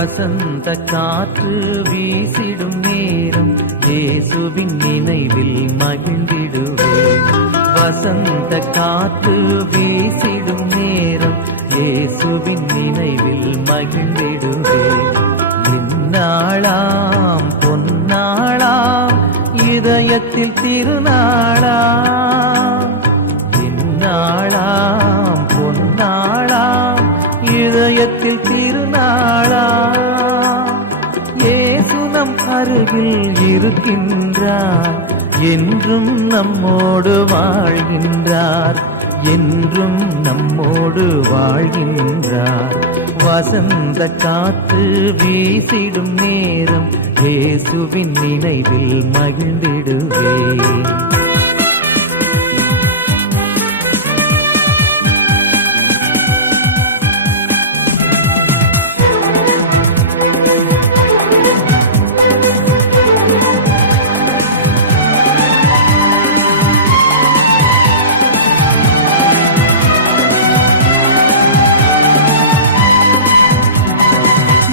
வசந்த காற்று வீசிடும் நேரம் இயேசுவின் நினைவில் மகிழ்ந்திடுவேன். வசந்த காற்று வீசிடும் நேரம் இயேசுவின் நினைவில் மகிழ்ந்திடுவேன். இந்நாளாம் பொன்னாளாம் இதயத்தில் திருநாளாம். இந்நாளாம் பொன்னாளாம் இதயத்தில் திருநாளா? ஏசு நம் அருகில் இருக்கின்றார். என்றும் நம்மோடு வாழ்கின்றார். என்றும் நம்மோடு வாழ்கின்றார். வசந்த காற்று வீசிடும் நேரம் இயேசுவின் நினைவில் மகிழ்ந்திடுவேன்.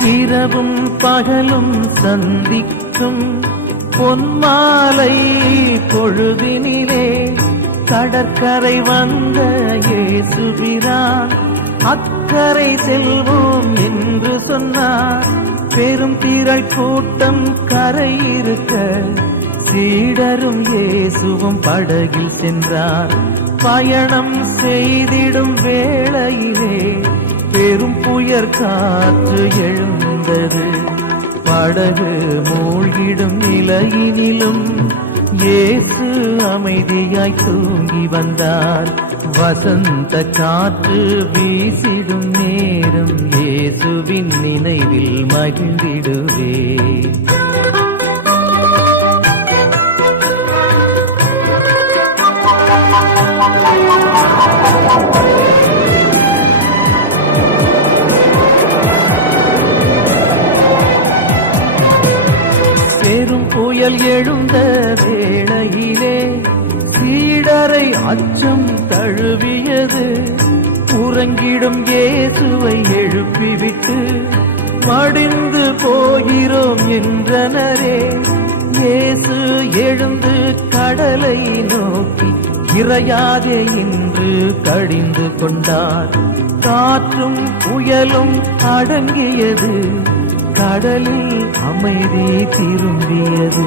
இரவும் பகலும் சந்திக்கும் பொன்மாலை பொழுதினிலே கடற்கரை வந்த இயேசுபிரான் அக்கறை செல்வோம் என்று சொன்னார். பெரும் திரள் கூட்டம் கரையிருக்க சீடரும் இயேசுவும் படகில் சென்றார். பயணம் செய்திடும் வேளையிலே பெரும் புயற் காற்று எழுந்தது படகு மூழ்கிடும் நிலையினிலும் இயேசு அமைதியாய் தூங்கி வந்தார் வசந்த காற்று வீசிடும் நேரம் இயேசுவின் நினைவில் மகிழ்ந்திடுவே Thank you. புயல் எழுந்த வேளையிலே சீடரை அச்சம் தழுவியது. உறங்கிடும் இயேசுவை எழுப்பிவிட்டு மடிந்து போகிறோம் என்றனரே. இயேசு எழுந்து கடலை நோக்கி இறையாதே என்று கடிந்து கொண்டார். காற்றும் புயலும் அடங்கியது. கடலில் அமைதி திரும்பியது.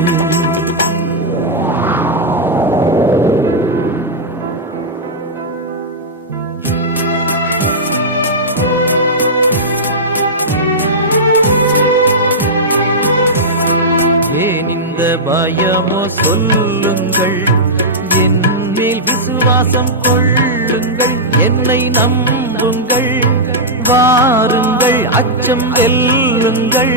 ஏன் இந்த பயமோ சொல்லுங்கள். என் மேல் விசுவாசம் கொள்ளுங்கள். என்னை நம்புங்கள். வாருங்கள் அச்சம் வெல்லுங்கள்.